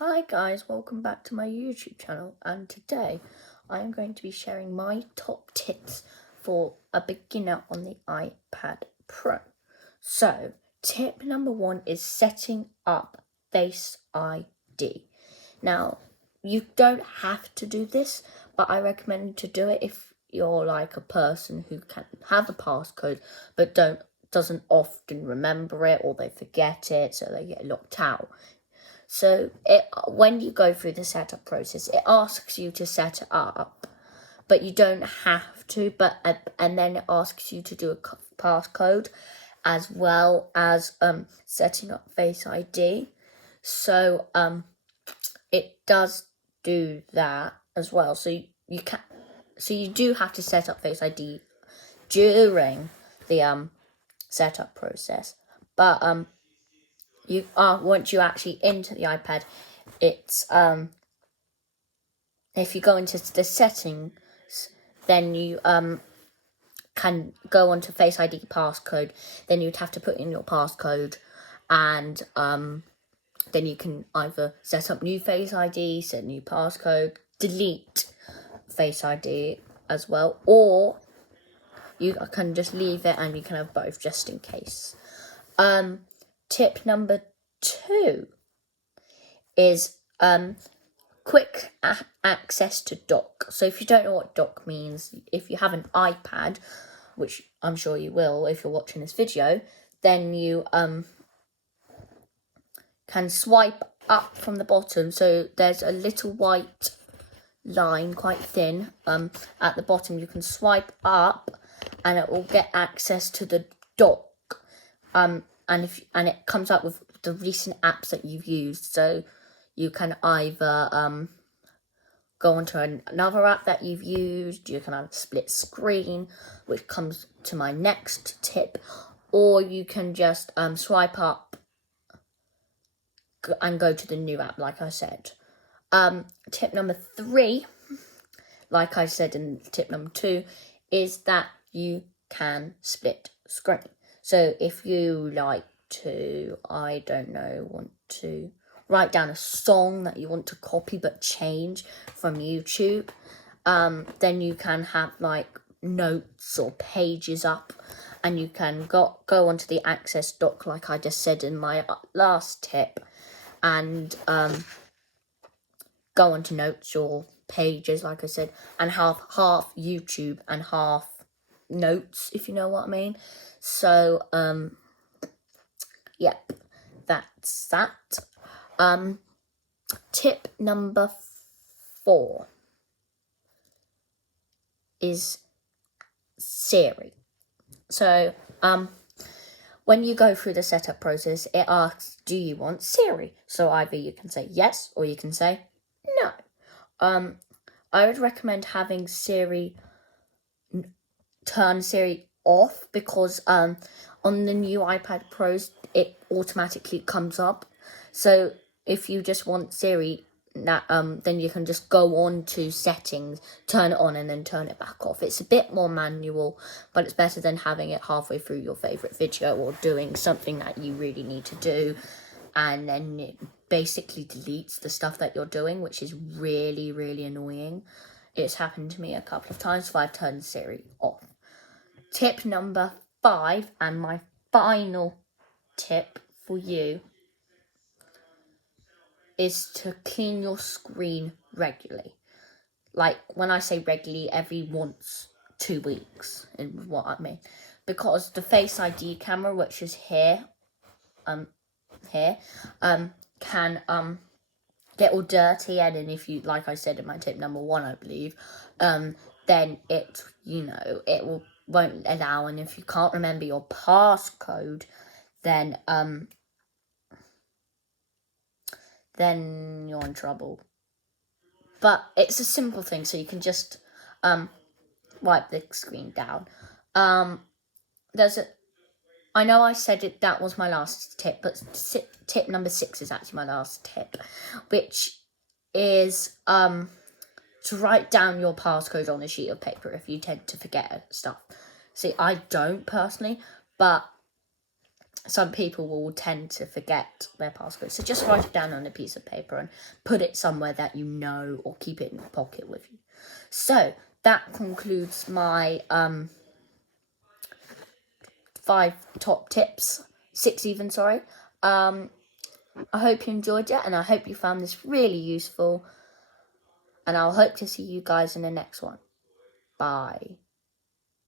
Hi guys, welcome back to my YouTube channel, and today I am going to be sharing my top tips for a beginner on the iPad Pro. So, tip number 1 is setting up Face ID. Now, you don't have to do this, but I recommend to do it if you're like a person who can have a passcode but doesn't often remember it, or they forget it, so they get locked out. So when you go through the setup process, it asks you to set it up, but you don't have to. And then it asks you to do a passcode, as well as setting up Face ID. So it does do that as well. So you do have to set up Face ID during the setup process, but you are once you actually into the iPad, it's if you go into the settings, then you can go onto Face ID passcode. Then you'd have to put in your passcode, and then you can either set up new Face ID, set new passcode, delete Face ID as well, or you can just leave it and you can have both just in case. Tip number 2 is quick access to dock. So if you don't know what dock means, if you have an iPad, which I'm sure you will if you're watching this video, then you can swipe up from the bottom. So there's a little white line, quite thin, at the bottom. You can swipe up and it will get access to the dock. And it comes up with the recent apps that you've used. So you can either go onto another app that you've used. You can have split screen, which comes to my next tip, or you can just swipe up and go to the new app, like I said. Tip number 3, like I said in tip number 2, is that you can split screen. So if you like to, want to write down a song that you want to copy but change from YouTube, then you can have like notes or pages up, and you can go onto the access dock, like I just said in my last tip, and go onto notes or pages, like I said, and have half YouTube and half notes, if you know what I mean. So yep, that's that. Tip number 4 is Siri. So when you go through the setup process, it asks, do you want Siri? So either you can say yes or you can say no. I would recommend having turn Siri off, because on the new iPad Pros it automatically comes up. So if you just want Siri, then you can just go on to settings, turn it on, and then turn it back off. It's a bit more manual, but it's better than having it halfway through your favourite video or doing something that you really need to do, and then it basically deletes the stuff that you're doing, which is really, really annoying. It's happened to me a couple of times, so I've turned Siri off. Tip number 5, and my final tip for you, is to clean your screen regularly. Like, when I say regularly, every 2 weeks, is what I mean. Because the Face ID camera, which is here, can get all dirty, and then if you, like I said in my tip number 1, I believe, then it won't allow, and if you can't remember your passcode, then you're in trouble. But it's a simple thing, so you can just wipe the screen down. I know I said it, that was my last tip, but tip number 6 is actually my last tip, which is to write down your passcode on a sheet of paper if you tend to forget stuff. See, I don't personally, but some people will tend to forget their passcode. So just write it down on a piece of paper and put it somewhere that you know, or keep it in your pocket with you. So that concludes my 5 top tips, 6 even, sorry. I hope you enjoyed it, and I hope you found this really useful. And I'll hope to see you guys in the next one. Bye.